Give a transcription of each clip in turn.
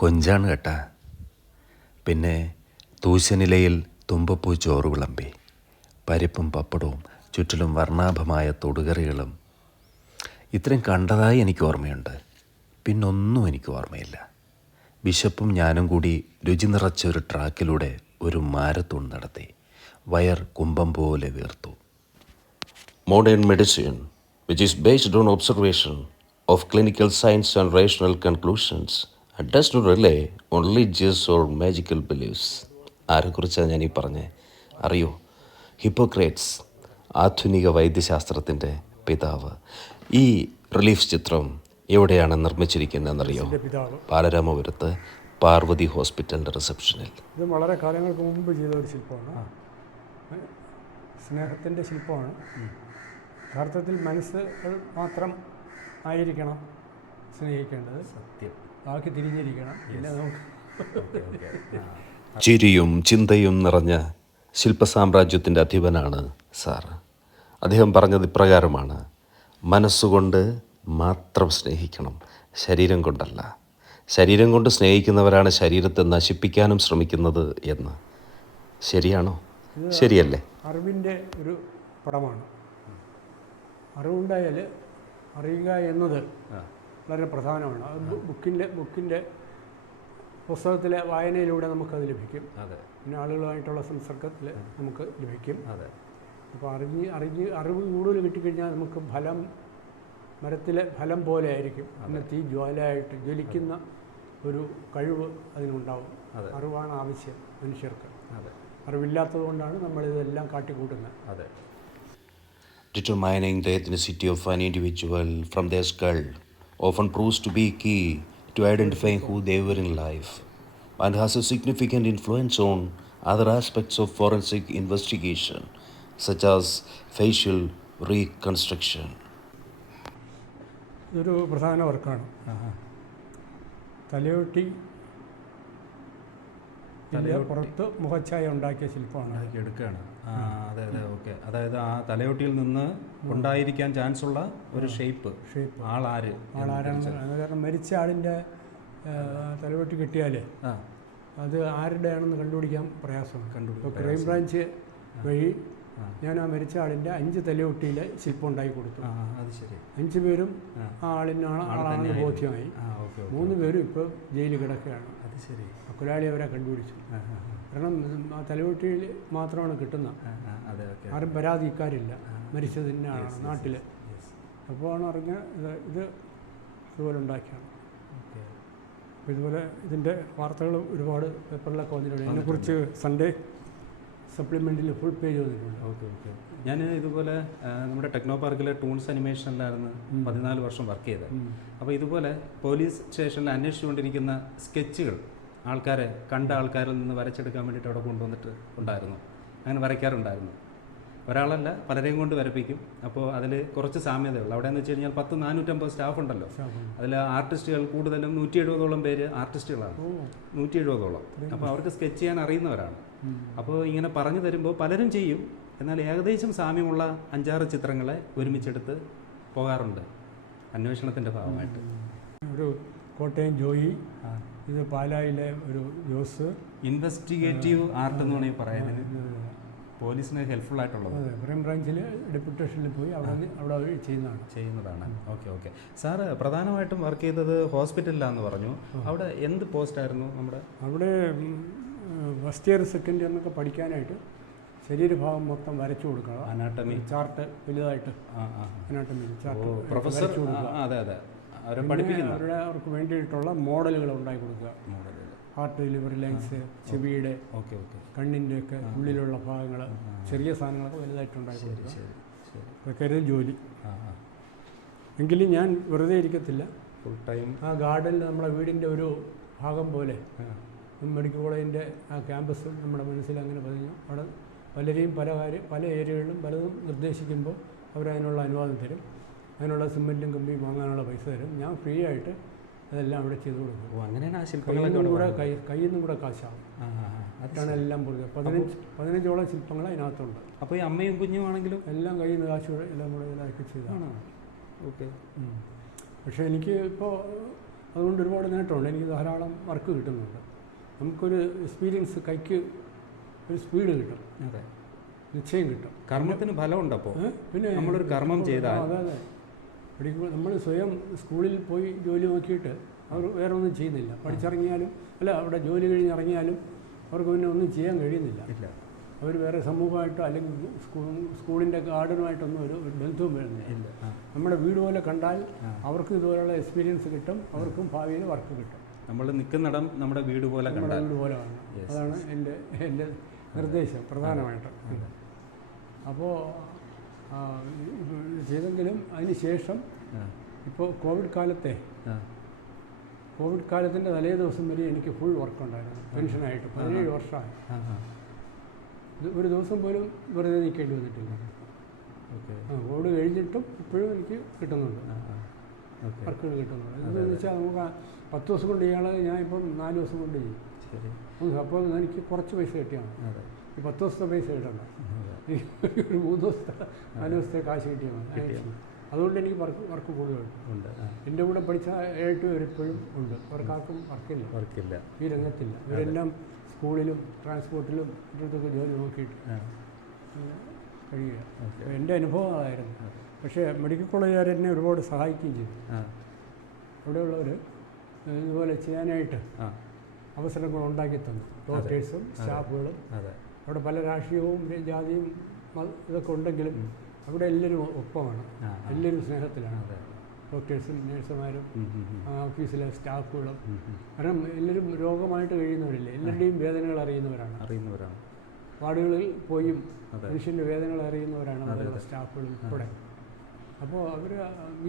കൊഞ്ചാണ് കേട്ടാ. പിന്നെ തൂശനിലയിൽ തുമ്പപ്പൂ ചോറ് വിളമ്പി, പരിപ്പും പപ്പടവും ചുറ്റിലും വർണ്ണാഭമായ തൊടുകറികളും. ഇത്രയും കണ്ടതായി എനിക്ക് ഓർമ്മയുണ്ട്, പിന്നൊന്നും എനിക്ക് ഓർമ്മയില്ല. ബിഷപ്പും ഞാനും കൂടി രുചി നിറച്ച ഒരു ട്രാക്കിലൂടെ ഒരു മാരത്തോൺ നടത്തി. വയർ കുംഭം പോലെ വീർത്തു. Modern medicine, which is based on observation of clinical science and rational conclusions, and does not rely on religious or magical beliefs. ആരെക്കുറിച്ചാണ് ഞാൻ ഈ പറഞ്ഞത് അറിയോ? ഹിപ്പോക്രേറ്റ്സ്, ആധുനിക വൈദ്യശാസ്ത്രത്തിൻ്റെ പിതാവ്. ഈ റിലീഫ് ചിത്രം എവിടെയാണ് നിർമ്മിച്ചിരിക്കുന്നതെന്നറിയോ? ബാലരാമപുരത്ത് പാർവതി ഹോസ്പിറ്റലിൻ്റെ റിസപ്ഷനിൽ. ഇത് വളരെ കാലങ്ങൾക്ക് മുമ്പ് ചെയ്ത ഒരു ശില്പമാണ്. സ്നേഹത്തിൻ്റെ ശില്പമാണ്. യഥാർത്ഥത്തിൽ മനസ്സുകൾ മാത്രം ആയിരിക്കണം സ്നേഹിക്കേണ്ടത്. സത്യം. ബാക്കി തിരിഞ്ഞിരിക്കണം. പിന്നെ നമുക്ക് ചിരിയും ചിന്തയും നിറഞ്ഞ ശില്പസാമ്രാജ്യത്തിൻ്റെ അധിപനാണ് സാർ. അദ്ദേഹം പറഞ്ഞത് ഇപ്രകാരമാണ്: മനസ്സുകൊണ്ട് മാത്രം സ്നേഹിക്കണം, ശരീരം കൊണ്ടല്ല. ശരീരം കൊണ്ട് സ്നേഹിക്കുന്നവരാണ് ശരീരത്തെ നശിപ്പിക്കാനും ശ്രമിക്കുന്നത് എന്ന്. ശരിയാണോ? ശരിയല്ലേ? അറിവിൻ്റെ ഒരു പടമാണ്. അറിവുണ്ടായാൽ അറിയുക എന്നത് വളരെ പ്രധാനമാണ്. അത് ബുക്കിൻ്റെ പുസ്തകത്തിലെ വായനയിലൂടെ നമുക്കത് ലഭിക്കും. പിന്നെ ആളുകളുമായിട്ടുള്ള സംസർഗത്തിൽ നമുക്ക് ലഭിക്കും. അപ്പോൾ അറിവ് കൂടുതൽ കിട്ടിക്കഴിഞ്ഞാൽ നമുക്ക് മരത്തിലെ ഫലം പോലെ ആയിരിക്കും. പിന്നെ തീ ജ്വാലയായിട്ട് ജ്വലിക്കുന്ന ഒരു കഴിവ് അതിനുണ്ടാവും. അറിവാണ് ആവശ്യം മനുഷ്യർക്ക്. അറിവില്ലാത്തത് കൊണ്ടാണ് നമ്മളിതെല്ലാം കാട്ടിക്കൂട്ടുന്നത്. Determining the ethnicity of an individual from their skull often proves to be key to identifying who they were in life, and has a significant influence on other aspects of forensic investigation, such as facial reconstruction. ഇതൊരു പ്രധാന വർക്കാണ്. തലയോട്ടി പുറത്ത് മുഖച്ഛായ ഉണ്ടാക്കിയ ശില്പമാണ്. എടുക്കുകയാണ്. അതെ അതെ, ഓക്കെ. അതായത് ആ തലയോട്ടിയിൽ നിന്ന് ഉണ്ടായിരിക്കാൻ ചാൻസ് ഉള്ള ഒരു ഷേപ്പ് ആളാരാണെന്ന്. കാരണം മരിച്ച ആളിൻ്റെ തലയോട്ടി കിട്ടിയാൽ അത് ആരുടെയാണെന്ന് കണ്ടുപിടിക്കാൻ പ്രയാസമാണ്. ഇപ്പോൾ ക്രൈം ബ്രാഞ്ച് വഴി ഞാൻ ആ മരിച്ച ആളിൻ്റെ 5 തലയൊട്ടിയിൽ ശില്പം ഉണ്ടാക്കി കൊടുത്തു. അത് ശരി. 5 പേരും ആ ആളാണെന്ന് ബോധ്യമായി. 3 പേരും ഇപ്പോൾ ജയിലിൽ കിടക്കുകയാണ്. അത് ശരി. കൊലാളി അവരെ കണ്ടുപിടിച്ചു. കാരണം ആ തലയോട്ടിയിൽ മാത്രമാണ് കിട്ടുന്നത്. ആരും പരാതിക്കാരില്ല, മരിച്ചതിൻ്റെ ആണ് നാട്ടിൽ. അപ്പോഴാണ് അറിഞ്ഞ ഇത് ഇതുപോലെ ഉണ്ടാക്കിയാണ്. അപ്പോൾ ഇതുപോലെ ഇതിൻ്റെ വാർത്തകൾ ഒരുപാട് പേപ്പറിലൊക്കെ വന്നിട്ടുണ്ട്. അതിനെക്കുറിച്ച് സൺഡേ സപ്ലിമെൻറ്റിൽ ഫുൾ പേജ് വന്നിട്ടുണ്ട്. ഓക്കെ. ഞാൻ ഇതുപോലെ നമ്മുടെ ടെക്നോ പാർക്കിലെ ടൂൺസ് അനിമേഷനിലായിരുന്നു 14 വർഷം വർക്ക് ചെയ്തത്. അപ്പോൾ ഇതുപോലെ പോലീസ് സ്റ്റേഷനിൽ അന്വേഷിച്ചുകൊണ്ടിരിക്കുന്ന സ്കെച്ചുകൾ കണ്ട ആൾക്കാരിൽ നിന്ന് വരച്ചെടുക്കാൻ വേണ്ടിയിട്ട് അവിടെ കൊണ്ടുവന്നിട്ട് ഉണ്ടായിരുന്നു. അങ്ങനെ വരയ്ക്കാറുണ്ടായിരുന്നു. ഒരാളല്ല, പലരെയും കൊണ്ട് വരപ്പിക്കും. അപ്പോൾ അതിൽ കുറച്ച് സാമ്യതയുള്ളൂ. അവിടെ എന്ന് വെച്ച് കഴിഞ്ഞാൽ 450 സ്റ്റാഫ് ഉണ്ടല്ലോ. അതിൽ ആർട്ടിസ്റ്റുകൾ കൂടുതലും 170ഓളം പേര് ആർട്ടിസ്റ്റുകളാണ്. 170ഓളം. അപ്പോൾ അവർക്ക് സ്കെച്ച് ചെയ്യാൻ അറിയുന്നവരാണ്. അപ്പോൾ ഇങ്ങനെ പറഞ്ഞു തരുമ്പോൾ പലരും ചെയ്യും. എന്നാൽ ഏകദേശം സാമ്യമുള്ള 5-6 ചിത്രങ്ങളെ ഒരുമിച്ചെടുത്ത് പോകാറുണ്ട് അന്വേഷണത്തിൻ്റെ ഭാഗമായിട്ട്. ഒരു കോട്ടയം ജോയി, ഇത് പാലായിലെ ഒരു ജോസ്. ഇൻവെസ്റ്റിഗേറ്റീവ് ആർട്ട് എന്ന് വേണമെങ്കിൽ പറയാൻ പോലീസിന് ഹെൽപ്ഫുൾ ആയിട്ടുള്ളത്. ക്രൈം ബ്രാഞ്ചിൽ ഡെപ്യൂട്ടേഷനിൽ പോയി അവിടെ ചെയ്യുന്നതാണ്. ഓക്കെ. സാറ് പ്രധാനമായിട്ടും വർക്ക് ചെയ്തത് ഹോസ്പിറ്റലിലാണെന്ന് പറഞ്ഞു. അവിടെ എന്ത് പോസ്റ്റായിരുന്നു? അവിടെ ഫസ്റ്റ് ഇയർ സെക്കൻഡ് ഇയർ എന്നൊക്കെ പഠിക്കാനായിട്ട് ശരീരഭാഗം മൊത്തം വരച്ചു കൊടുക്കണം. അനാട്ടമി ചാർട്ട് വലുതായിട്ട് അനാട്ടമി ചാർട്ട് പ്രൊഫസർ അവർക്ക് വേണ്ടിയിട്ടുള്ള മോഡലുകൾ ഉണ്ടാക്കി കൊടുക്കുക. ഹാർട്ട്, ലിവർ, ലങ്സ്, ചെവിയുടെ, കണ്ണിൻ്റെ ഒക്കെ ഉള്ളിലുള്ള ഭാഗങ്ങൾ, ചെറിയ സാധനങ്ങളൊക്കെ വലുതായിട്ട് ഉണ്ടാക്കി കൊടുക്കുക. അതൊക്കെ ജോലി. എങ്കിലും ഞാൻ വെറുതെ ഇരിക്കത്തില്ല. ഫുൾ ടൈം ആ ഗാർഡനിൽ നമ്മളെ വീടിൻ്റെ ഒരു ഭാഗം പോലെ മെഡിക്കൽ കോളേജിൻ്റെ ആ ക്യാമ്പസ് നമ്മുടെ മനസ്സിൽ അങ്ങനെ പതിഞ്ഞു. അവിടെ പലരെയും പല ഏരിയകളിലും പലതും നിർദ്ദേശിക്കുമ്പോൾ അവരതിനുള്ള അനുവാദം തരും. അതിനുള്ള സിമെൻറ്റും കമ്പിയും വാങ്ങാനുള്ള പൈസ തരും. ഞാൻ ഫ്രീ ആയിട്ട് അതെല്ലാം അവിടെ ചെയ്തു കൊടുക്കും. അങ്ങനെയാണ് ആ കയ്യിൽ നിന്നും കൂടെ കാശാവും. അതാണ് എല്ലാം പൊറുക. 15ഓളം ശില്പങ്ങൾ അതിനകത്തുണ്ട്. അപ്പോൾ ഈ അമ്മയും കുഞ്ഞും ആണെങ്കിലും എല്ലാം കയ്യിൽ നിന്ന് കാശ് എല്ലാം കൂടെ ഇതാക്കി ചെയ്തതാണ്. ഓക്കെ. പക്ഷേ എനിക്ക് ഇപ്പോൾ അതുകൊണ്ട് ഒരുപാട് നേട്ടമുണ്ട്. എനിക്ക് ധാരാളം വർക്ക് കിട്ടുന്നുണ്ട്. നമുക്കൊരു എക്സ്പീരിയൻസ്, കൈക്ക് ഒരു സ്പീഡ് കിട്ടും, അതെ, നിശ്ചയം കിട്ടും. കർമ്മത്തിന് ഫലമുണ്ട്. അപ്പോൾ പിന്നെ നമ്മളൊരു കർമ്മം ചെയ്താൽ അതെ പഠിക്കുമ്പോൾ നമ്മൾ സ്വയം സ്കൂളിൽ പോയി ജോലി നോക്കിയിട്ട് അവർ വേറെ ഒന്നും ചെയ്യുന്നില്ല. പഠിച്ചിറങ്ങിയാലും അല്ല അവിടെ ജോലി കഴിഞ്ഞിറങ്ങിയാലും അവർക്ക് പിന്നെ ഒന്നും ചെയ്യാൻ കഴിയുന്നില്ല. ഇല്ല, അവർ വേറെ സമൂഹമായിട്ടോ അല്ലെങ്കിൽ സ്കൂളിൻ്റെ ഗാർഡനുമായിട്ടൊന്നും ഒരു ബന്ധവും വരുന്നില്ല. നമ്മുടെ വീട് പോലെ കണ്ടാൽ അവർക്കും ഇതുപോലെയുള്ള എക്സ്പീരിയൻസ് കിട്ടും, അവർക്കും ഭാവിയിൽ വർക്ക് കിട്ടും. നമ്മൾ നിൽക്കുന്നിടം നമ്മുടെ വീട് പോലെ നമ്മുടെ വീട് പോലെ കാണണം. അതാണ് എൻ്റെ നിർദ്ദേശം പ്രധാനമായിട്ടും. അപ്പോൾ ചെയ്തെങ്കിലും അതിന് ശേഷം ഇപ്പോൾ കോവിഡ് കാലത്തിൻ്റെ തലേ ദിവസം വരെ എനിക്ക് ഫുൾ വർക്കുണ്ടായിരുന്നു. പെൻഷനായിട്ട് 17 വർഷമായി. ഒരു ദിവസം പോലും വെറുതെ നിൽക്കേണ്ടി വന്നിട്ടില്ല. കോവിഡ് കഴിഞ്ഞിട്ടും ഇപ്പോഴും എനിക്ക് കിട്ടുന്നുണ്ട്, വർക്കുകൾ കിട്ടുന്നുണ്ട്. എന്താണെന്ന് വെച്ചാൽ നമുക്ക് 10 ദിവസം കൊണ്ട് ചെയ്യാനുള്ളത് ഞാനിപ്പം 4 ദിവസം കൊണ്ട് ചെയ്യും. അപ്പോൾ എനിക്ക് കുറച്ച് പൈസ കിട്ടിയാണ്. ഈ 10 ദിവസത്തെ പൈസ കിട്ടണ്ട, ഒരു 3 ദിവസത്തെ 4 ദിവസത്തെ കാശ് കിട്ടിയാൽ മതി. അതുകൊണ്ട് എനിക്ക് വർക്ക് കൂടുതലുണ്ട്. എൻ്റെ കൂടെ പഠിച്ച 7 പേർ ഇപ്പോഴും ഉണ്ട്. അവർക്കാർക്കും വർക്കില്ല, ഈ രംഗത്തില്ല. ഇവരെല്ലാം സ്കൂളിലും ട്രാൻസ്പോർട്ടിലും ഇവിടുത്തൊക്കെ ജോലി നോക്കിയിട്ട് കഴിയുക. എൻ്റെ അനുഭവം അതായിരുന്നു. പക്ഷേ മെഡിക്കൽ കോളേജുകാർ എന്നെ ഒരുപാട് സഹായിക്കുകയും ചെയ്തു. അവിടെയുള്ളവർ ഇതുപോലെ ചെയ്യാനായിട്ട് അവസരങ്ങൾ ഉണ്ടാക്കി തന്നു. ഡോക്ടേഴ്സും സ്റ്റാഫുകളും. അവിടെ പല രാഷ്ട്രീയവും ജാതിയും ഇതൊക്കെ ഉണ്ടെങ്കിലും അവിടെ എല്ലാവരും ഒപ്പമാണ്, എല്ലാവരും സ്നേഹത്തിലാണ്. ഡോക്ടേഴ്സും നഴ്സുമാരും ഓഫീസിലെ സ്റ്റാഫുകളും. കാരണം എല്ലാവരും രോഗമായിട്ട് കഴിയുന്നവരില്ലേ, എല്ലാവരുടെയും വേദനകൾ അറിയുന്നവരാണ്. വാർഡുകളിൽ പോയും മനുഷ്യൻ്റെ വേദനകൾ അറിയുന്നവരാണ് അവരുടെ സ്റ്റാഫുകളും ഉൾപ്പെടെ. അപ്പോൾ അവർ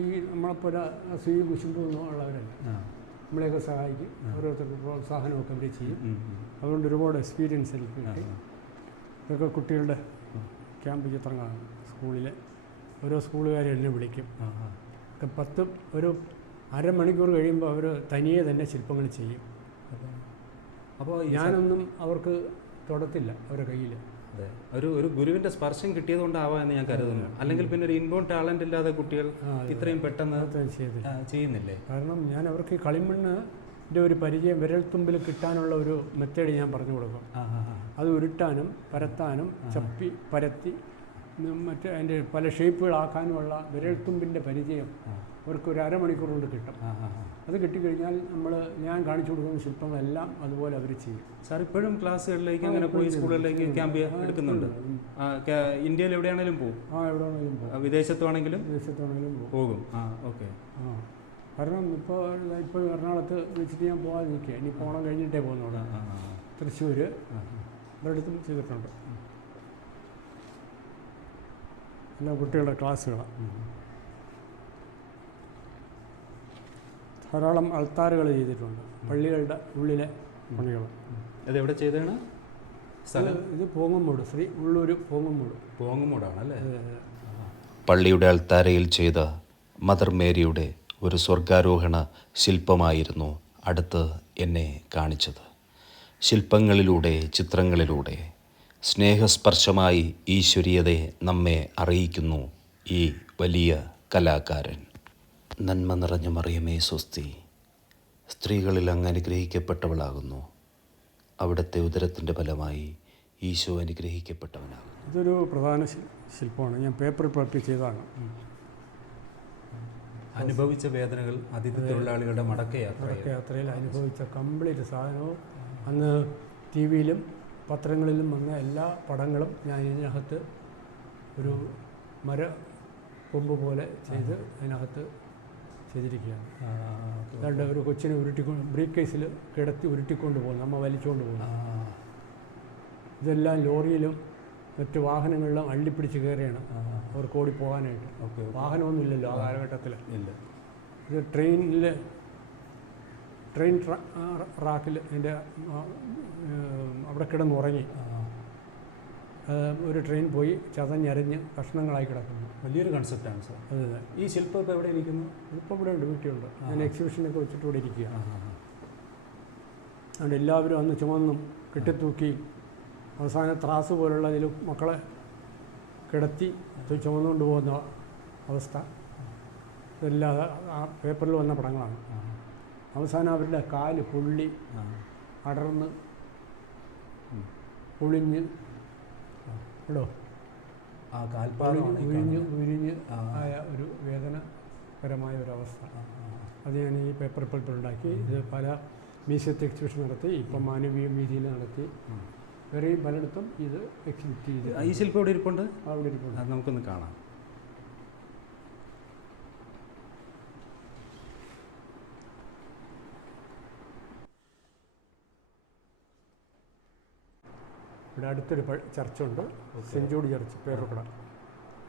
ഈ നമ്മളെപ്പോലെ അസൂയും കുശുമ്പൊന്നും ഉള്ളവരല്ല. നമ്മളെയൊക്കെ സഹായിക്കും, ഓരോരുത്തർക്ക് പ്രോത്സാഹനമൊക്കെ അവർ ചെയ്യും. അതുകൊണ്ട് ഒരുപാട് എക്സ്പീരിയൻസ് എനിക്ക് കിട്ടി. ഇതൊക്കെ കുട്ടികളുടെ ക്യാമ്പ് ചിത്രങ്ങളാണ്. സ്കൂളിലെ ഓരോ സ്കൂളുകാരെ എന്നെ വിളിക്കും. 10 അരമണിക്കൂർ കഴിയുമ്പോൾ അവർ തനിയെ തന്നെ ശില്പങ്ങൾ ചെയ്യും. അപ്പോൾ ഞാനൊന്നും അവർക്ക് തൊടത്തില്ല അവരുടെ കയ്യിൽ. അതെ, ഒരു ഗുരുവിൻ്റെ സ്പർശം കിട്ടിയതുകൊണ്ടാവാമെന്ന് ഞാൻ കരുതുന്നു. അല്ലെങ്കിൽ പിന്നെ ഒരു ഇൻബോൺ ടാലൻ്റ് ഇല്ലാതെ കുട്ടികൾ ഇത്രയും പെട്ടെന്ന് ചെയ്യുന്നില്ലേ? കാരണം ഞാൻ അവർക്ക് കളിമണ്ണിൻ്റെ ഒരു പരിചയം വിരൽത്തുമ്പിൽ കിട്ടാനുള്ള ഒരു മെത്തേഡ് ഞാൻ പറഞ്ഞു കൊടുക്കും. അത് ഉരുട്ടാനും പരത്താനും ചപ്പി പരത്തി മറ്റേ അതിൻ്റെ പല ഷേപ്പുകളാക്കാനുമുള്ള വിരൽത്തുമ്പിൻ്റെ പരിചയം അവർക്ക് ഒരു അരമണിക്കൂർ കൊണ്ട് കിട്ടും. അത് കിട്ടിക്കഴിഞ്ഞാൽ ഞാൻ കാണിച്ചു കൊടുക്കുന്ന ശില്പങ്ങളെല്ലാം അതുപോലെ അവർ ചെയ്യും. സാർ ഇപ്പോഴും ക്ലാസ്സുകളിലേക്ക് അങ്ങനെ പോയി സ്കൂളുകളിലേക്ക് ക്യാമ്പ് എടുക്കുന്നുണ്ട്? ഇന്ത്യയിൽ എവിടെയാണെങ്കിലും പോകും? എവിടെ വേണമെങ്കിലും പോകും. വിദേശത്താണെങ്കിലും പോകും. ഓക്കെ. കാരണം ഇപ്പോൾ എറണാകുളത്ത് വെച്ചിട്ട് ഞാൻ പോകാതെ നിൽക്കുക. ഇനി പോകണം കഴിഞ്ഞിട്ടേ പോകുന്നുള്ളൂ. തൃശ്ശൂർ ഇവിടെടുത്തും ചെയ്തിട്ടുണ്ട്. എല്ലാ കുട്ടികളുടെ ക്ലാസ്സുകളാണ്. ധാരാളം അൾത്താറുകൾ ചെയ്തിട്ടുണ്ട്, പള്ളികളുടെ ഉള്ളിലെ പണികൾ. അതെവിടെ ചെയ്തതാണ് സ്ഥലം? ഇത് പോങ്ങുമൂട്, ശ്രീ ഉള്ളൂർ പോങ്ങുമൂടാണല്ലേ? പള്ളിയുടെ അൾത്താരയിൽ ചെയ്ത മദർ മേരിയുടെ ഒരു സ്വർഗാരോഹണ ശില്പമായിരുന്നു അടുത്ത് എന്നെ കാണിച്ചത്. ശില്പങ്ങളിലൂടെ, ചിത്രങ്ങളിലൂടെ സ്നേഹസ്പർശമായി ഈശ്വരീയതയെ നമ്മെ അറിയിക്കുന്നു ഈ വലിയ കലാകാരൻ. നന്മ നിറഞ്ഞ മറിയമേ സ്വസ്തി, സ്ത്രീകളിൽ അങ്ങ് അനുഗ്രഹിക്കപ്പെട്ടവളാകുന്നു, അവിടുത്തെ ഉദരത്തിൻ്റെ ഫലമായി ഈശോ അനുഗ്രഹിക്കപ്പെട്ടവനാകുന്നു. ഇതൊരു പ്രധാന ശില്പമാണ്. ഞാൻ പേപ്പറിൽ പപ്പി ചെയ്തതാണ്. അനുഭവിച്ച വേദനകൾ അതിഥി തൊഴിലാളികളുടെ മടക്കയാത്രയിൽ അനുഭവിച്ച കംപ്ലീറ്റ് സാധനവും അന്ന് ടി വിയിലും പത്രങ്ങളിലും വന്ന എല്ലാ പടങ്ങളും ഞാൻ ഇതിനകത്ത് ഒരു കൊമ്പ് പോലെ ചെയ്ത് അതിനകത്ത് ചെയ്തിരിക്കുകയാണ്. അതുകൊണ്ട് ഒരു കൊച്ചിനെ ബ്രീഫ് കേസിൽ കിടത്തി ഉരുട്ടിക്കൊണ്ട് പോകുന്നു, അമ്മ വലിച്ചുകൊണ്ട് പോകുന്നു. ഇതെല്ലാം ലോറിയിലും മറ്റ് വാഹനങ്ങളിലും അള്ളിപ്പിടിച്ച് കയറിയാണ് അവർക്ക് ഓടിപ്പോകാനായിട്ട്. വാഹനമൊന്നും ഇല്ലല്ലോ ആ കാലഘട്ടത്തിൽ. ഇത് ട്രെയിൻ റാക്കിൽ അതിൻ്റെ അവിടെ കിടന്നുറങ്ങി. ഒരു ട്രെയിൻ പോയി ചതഞ്ഞരഞ്ഞ് കഷ്ണങ്ങളായി കിടക്കുന്നു. വലിയൊരു കൺസെപ്റ്റാണ് സാർ. അതെ. ഈ ശില്പമൊക്കെ എവിടെ ഇരിക്കുന്നു? ഇപ്പോൾ ഇവിടെ ഉണ്ട്, വീട്ടിലുണ്ട്. ഞാൻ എക്സിബിഷനൊക്കെ വെച്ചിട്ട് ഇവിടെ ഇരിക്കുക. അതുകൊണ്ട് എല്ലാവരും അന്ന് ചുമന്നും കെട്ടിത്തൂക്കി അവസാന ത്രാസ് പോലുള്ള ഇതിൽ മക്കളെ കിടത്തി ചുമന്നുകൊണ്ട് പോകുന്ന അവസ്ഥ. ഇതെല്ലാം ആ പേപ്പറിൽ വന്ന പടങ്ങളാണ്. അവസാനം അവരുടെ കാല് പൊള്ളി അടർന്ന് പൊളിഞ്ഞ് ഇടോ ആ കാൽപാദം ഉരിഞ്ഞ് ആയ ഒരു വേദനകരമായ ഒരവസ്ഥ. അത് ഞാൻ ഈ പേപ്പർ പൾപ്പിലുണ്ടാക്കി. ഇത് പല മ്യൂസിയത്തിൽ എക്സിബിഷൻ നടത്തി, ഇപ്പം മാനവീയ വീതിയിൽ നടത്തി, വേറെയും പലയിടത്തും ഇത് എക്സിബിറ്റ് ചെയ്ത്. ഈ ശില്പം ഇവിടെ ഇരിപ്പുണ്ട്, അവിടെ ഇരിപ്പുണ്ട്. അത് നമുക്കൊന്ന് കാണാം. ഇവിടെ അടുത്തൊരു ചർച്ചുണ്ട്, സെൻറ് ജോർജ് ചർച്ച്, പേരുക്കട.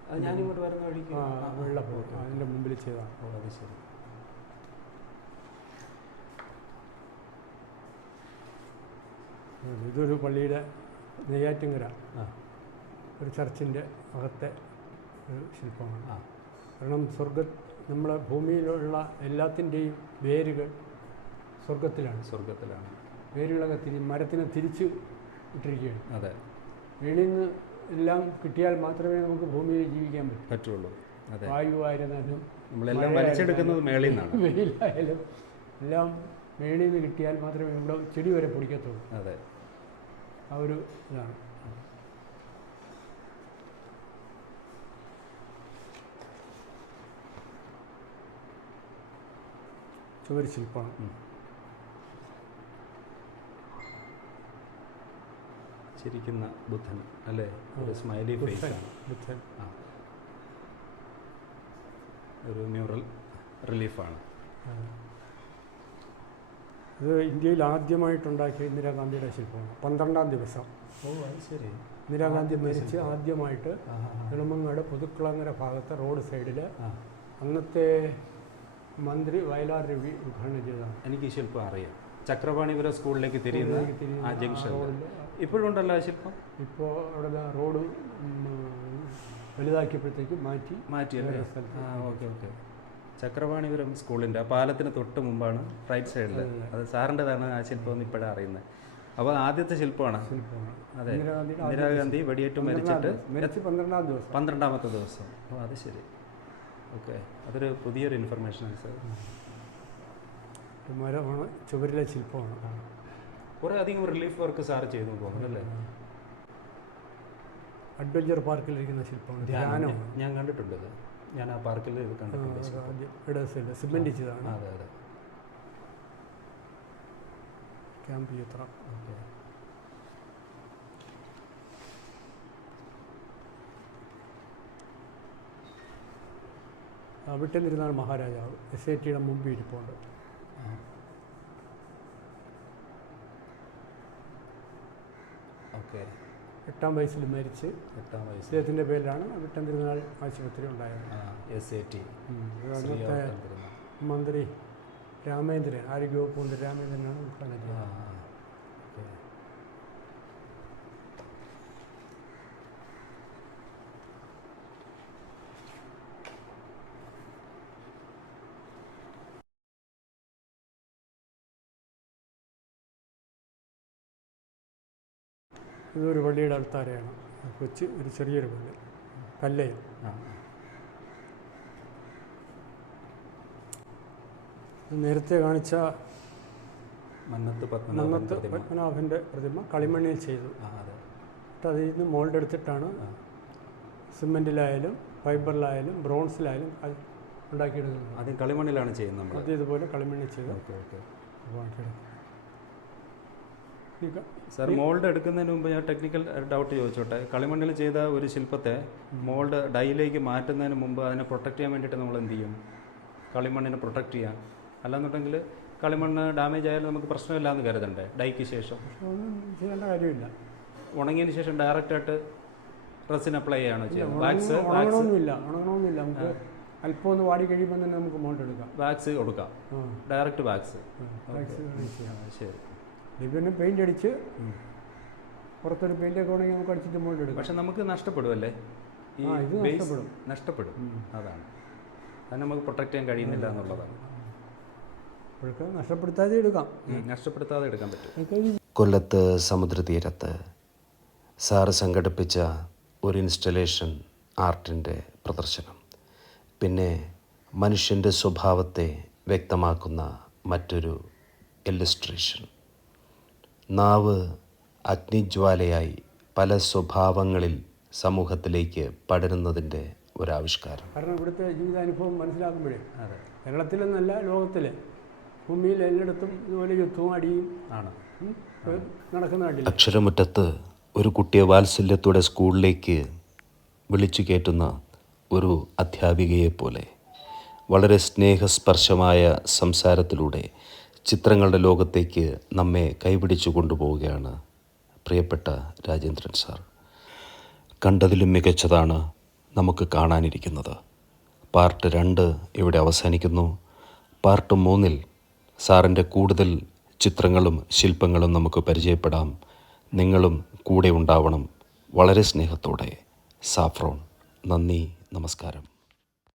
അത് ഞാനിങ്ങോട്ട് വരുന്ന വഴിക്ക് വെള്ളപ്പുറം അതിൻ്റെ മുമ്പിൽ ചെയ്തതാണ്. ഓ അത് ശരി. ഇതൊരു പള്ളിയുടെ നെയ്യാറ്റിൻകര ഒരു ചർച്ചിൻ്റെ അകത്തെ ഒരു ശില്പമാണ്. കാരണം നമ്മളെ ഭൂമിയിലുള്ള എല്ലാത്തിൻ്റെയും വേരുകൾ സ്വർഗത്തിലാണ്. വേരുകളൊക്കെ മരത്തിനെ തിരിച്ച് ഇട്ടിരിക്കുകയാണ്. അതെ, വെളിയിൽ നിന്ന് എല്ലാം കിട്ടിയാൽ മാത്രമേ നമുക്ക് ഭൂമിയിൽ ജീവിക്കാൻ പറ്റുള്ളൂ. അതെ, വായുവായിരുന്നാലും നമ്മളെല്ലാം വലിച്ചെടുക്കുന്നത് മേളിൽ നിന്നാണ്. വെയിലായാലും എല്ലാം മേളിൽ നിന്ന് കിട്ടിയാൽ മാത്രമേ നമ്മുടെ ചെടി വരെ പൊടിക്കത്തുള്ളൂ. അതെ, ആ ഒരു ഇതാണ്. ചുവര് ശില്പമാണ്. ചിരിക്കുന്ന ബുദ്ധൻ അല്ലേ, ഒരു സ്മൈലി ഫേസ് ആണ്. ബുദ്ധൻ ഒരു മ്യൂറൽ റിലീഫാണ്. ഇത് ഇന്ത്യയിൽ ആദ്യമായിട്ടുണ്ടാക്കിയ ഇന്ദിരാഗാന്ധിയുടെ ശില്പമാണ്. 12-ാം ദിവസം. ഓ അത് ശരി. ഇന്ദിരാഗാന്ധി മരിച്ച് ആദ്യമായിട്ട് നെടുമങ്ങാട് പുതുക്കുളങ്ങര ഭാഗത്തെ റോഡ് സൈഡിൽ അന്നത്തെ മന്ത്രി വയലാർ രവി ഉദ്ഘാടനം ചെയ്തതാണ്. എനിക്ക് ഈ ശില്പം അറിയാം. ചക്രപാണിപുരം സ്കൂളിലേക്ക് തിരിയുന്ന ആ ജംഗ്ഷൻ ഇപ്പോഴും ഉണ്ടല്ലോ ആ ശില്പം. ഇപ്പോൾ അവിടെ റോഡ് വലുതാക്കിയപ്പോഴത്തേക്ക് മാറ്റിയല്ലേ? ആ ഓക്കെ. ചക്രപാണിപുരം സ്കൂളിൻ്റെ ആ പാലത്തിന് തൊട്ട് മുമ്പാണ്, റൈറ്റ് സൈഡിൽ. അത് സാറിൻ്റെതാണ് ആ ശില്പം എന്ന് ഇപ്പോഴാണ് അറിയുന്നത്. അപ്പോൾ ആദ്യത്തെ ശില്പമാണ്. അതെ, ഇന്ദിരാഗാന്ധി വെടിയേറ്റ് മരിച്ചിട്ട് 12-ാമത്തെ ദിവസം. ഓ അത് ശരി. ഓക്കെ, അതൊരു പുതിയൊരു ഇൻഫർമേഷനാണ് സാർ. മരമാണ്, ചുവരിലെ ശില്പമാണ്. കുറേ അധികം റിലീഫ് വർക്ക് സാർ ചെയ്തു പോകുന്നല്ലേ? അഡ്വഞ്ചർ പാർക്കിലിരിക്കുന്ന ശില്പമാണ്. ധ്യാനമാണ്. ഞാൻ കണ്ടിട്ടുണ്ട് ഇത്. ഞാൻ ആ പാർക്കിൽ ഇത് കണ്ടിട്ടുണ്ട്. സിമെന്റ് ചെയ്തതാണ്. അതെ. ക്യാമ്പ് യാത്ര. ഓക്കെ. വിട്ടെന്നിരുന്നാണ് മഹാരാജാവ്. SATയുടെ മുമ്പ് ഇരിപ്പുണ്ട്. ഓക്കെ. 8-ാം വയസ്സിൽ മരിച്ച് 8-ാം വയസ്സിൽ അദ്ദേഹത്തിൻ്റെ പേരിലാണ് വിട്ടംതിരുനാൾ ആശുപത്രി ഉണ്ടായത്. SAT. അന്നത്തെ മന്ത്രി രാമേന്ദ്രൻ, ആരോഗ്യവകുപ്പ് മന്ത്രി രാമേന്ദ്രനാണ് ഉദ്ഘാടനം ചെയ്തത്. ഇതൊരു പള്ളിയുടെ അൾത്താരയാണ്. ഒരു ചെറിയൊരു പള്ളി, കല്ലയം. നേരത്തെ കാണിച്ച മന്നത്ത് പത്മനാഭൻ്റെ പ്രതിമ കളിമണ്ണിൽ ചെയ്തു. എന്നിട്ട് അതിൽ നിന്ന് മോൾഡ് എടുത്തിട്ടാണ് സിമെൻറ്റിലായാലും ഫൈബറിലായാലും ബ്രോൺസിലായാലും ഉണ്ടാക്കിയെടുക്കുന്നത്. ആദ്യം കളിമണ്ണിലാണ് ചെയ്യുന്നത്. അത് ഇതുപോലെ കളിമണ്ണിൽ ചെയ്ത് സാർ, മോൾഡ് എടുക്കുന്നതിന് മുമ്പ് ഞാൻ ടെക്നിക്കൽ ഡൗട്ട് ചോദിച്ചോട്ടെ. കളിമണ്ണിൽ ചെയ്ത ഒരു ശില്പത്തെ മോൾഡ് ഡൈയിലേക്ക് മാറ്റുന്നതിന് മുമ്പ് അതിനെ പ്രൊട്ടക്റ്റ് ചെയ്യാൻ വേണ്ടിയിട്ട് നമ്മൾ എന്ത് ചെയ്യും? കളിമണ്ണിനെ പ്രൊട്ടക്റ്റ് ചെയ്യാം. അല്ലാന്നുണ്ടെങ്കിൽ കളിമണ്ണ് ഡാമേജ് ആയാലും നമുക്ക് പ്രശ്നമില്ല എന്ന് കരുതണ്ടേ? ഡൈക്ക് ശേഷം ഒന്നും ചെയ്യേണ്ട കാര്യമില്ല. ഉണങ്ങിയതിന് ശേഷം ഡയറക്റ്റായിട്ട് റെസിൻ അപ്ലൈ ചെയ്യണോ ചെയ്യുന്നത്? ഉണങ്ങണമെന്നില്ല. നമുക്ക് അല്പം ഒന്ന് വാടി കഴിയുമ്പോൾ തന്നെ നമുക്ക് മോൾഡ് എടുക്കാം. വാക്സ് കൊടുക്കാം, ഡയറക്റ്റ് വാക്സ്. ശരി. പിന്നെ പെയിൻ്റ് അടിച്ച് പുറത്തൊരു പെയിൻ്റൊക്കെ ഉണ്ടെങ്കിൽ നമുക്ക് അടിച്ചിട്ട് മോൾഡ് എടുക്കാം. പക്ഷെ നമുക്ക് നഷ്ടപ്പെടുമല്ലേ? ഈ ഇത് നഷ്ടപ്പെടും. അതാണ്, അത് നമുക്ക് പ്രൊട്ടക്റ്റ് ചെയ്യാൻ കഴിയുന്നില്ല എന്നുള്ളതാണ്. നഷ്ടപ്പെടുത്താതെ എടുക്കാം. നഷ്ടപ്പെടുത്താതെ എടുക്കാൻ പറ്റും. കൊല്ലത്ത് സമുദ്രതീരത്ത് സാറ് സംഘടിപ്പിച്ച ഒരു ഇൻസ്റ്റലേഷൻ ആർട്ടിൻ്റെ പ്രദർശനം, പിന്നെ മനുഷ്യൻ്റെ സ്വഭാവത്തെ വ്യക്തമാക്കുന്ന മറ്റൊരു ഇല്ലസ്ട്രേഷൻ. നാവ് അഗ്നിജ്വാലയായി പല സ്വഭാവങ്ങളിൽ സമൂഹത്തിലേക്ക് പടരുന്നതിൻ്റെ ഒരാവിഷ്കാരം. കാരണം ഇവിടുത്തെ ജീവിതാനുഭവം മനസ്സിലാക്കുമ്പോഴേ കേരളത്തിലെന്നല്ല ലോകത്തിൽ ഭൂമിയിൽ എല്ലായിടത്തും ഇതുപോലെ യുദ്ധവും അടിയും ആണ്. നടക്കുന്ന കണ്ടില്ല. അക്ഷരമുറ്റത്ത് ഒരു കുട്ടിയെ വാത്സല്യത്തോടെ സ്കൂളിലേക്ക് വിളിച്ചു കയറ്റുന്ന ഒരു അധ്യാപികയെപ്പോലെ വളരെ സ്നേഹസ്പർശമായ സംസാരത്തിലൂടെ ചിത്രങ്ങളുടെ ലോകത്തേക്ക് നമ്മെ കൈപിടിച്ചു കൊണ്ടുപോവുകയാണ് പ്രിയപ്പെട്ട രാജേന്ദ്രൻ സാർ. കണ്ടതിലും മികച്ചതാണ് നമുക്ക് കാണാനിരിക്കുന്നത്. പാർട്ട് 2 ഇവിടെ അവസാനിക്കുന്നു. പാർട്ട് 3 സാറിൻ്റെ കൂടുതൽ ചിത്രങ്ങളും ശില്പങ്ങളും നമുക്ക് പരിചയപ്പെടാം. നിങ്ങളും കൂടെ ഉണ്ടാവണം. വളരെ സ്നേഹത്തോടെ സാഫ്രോൺ. നന്ദി, നമസ്കാരം.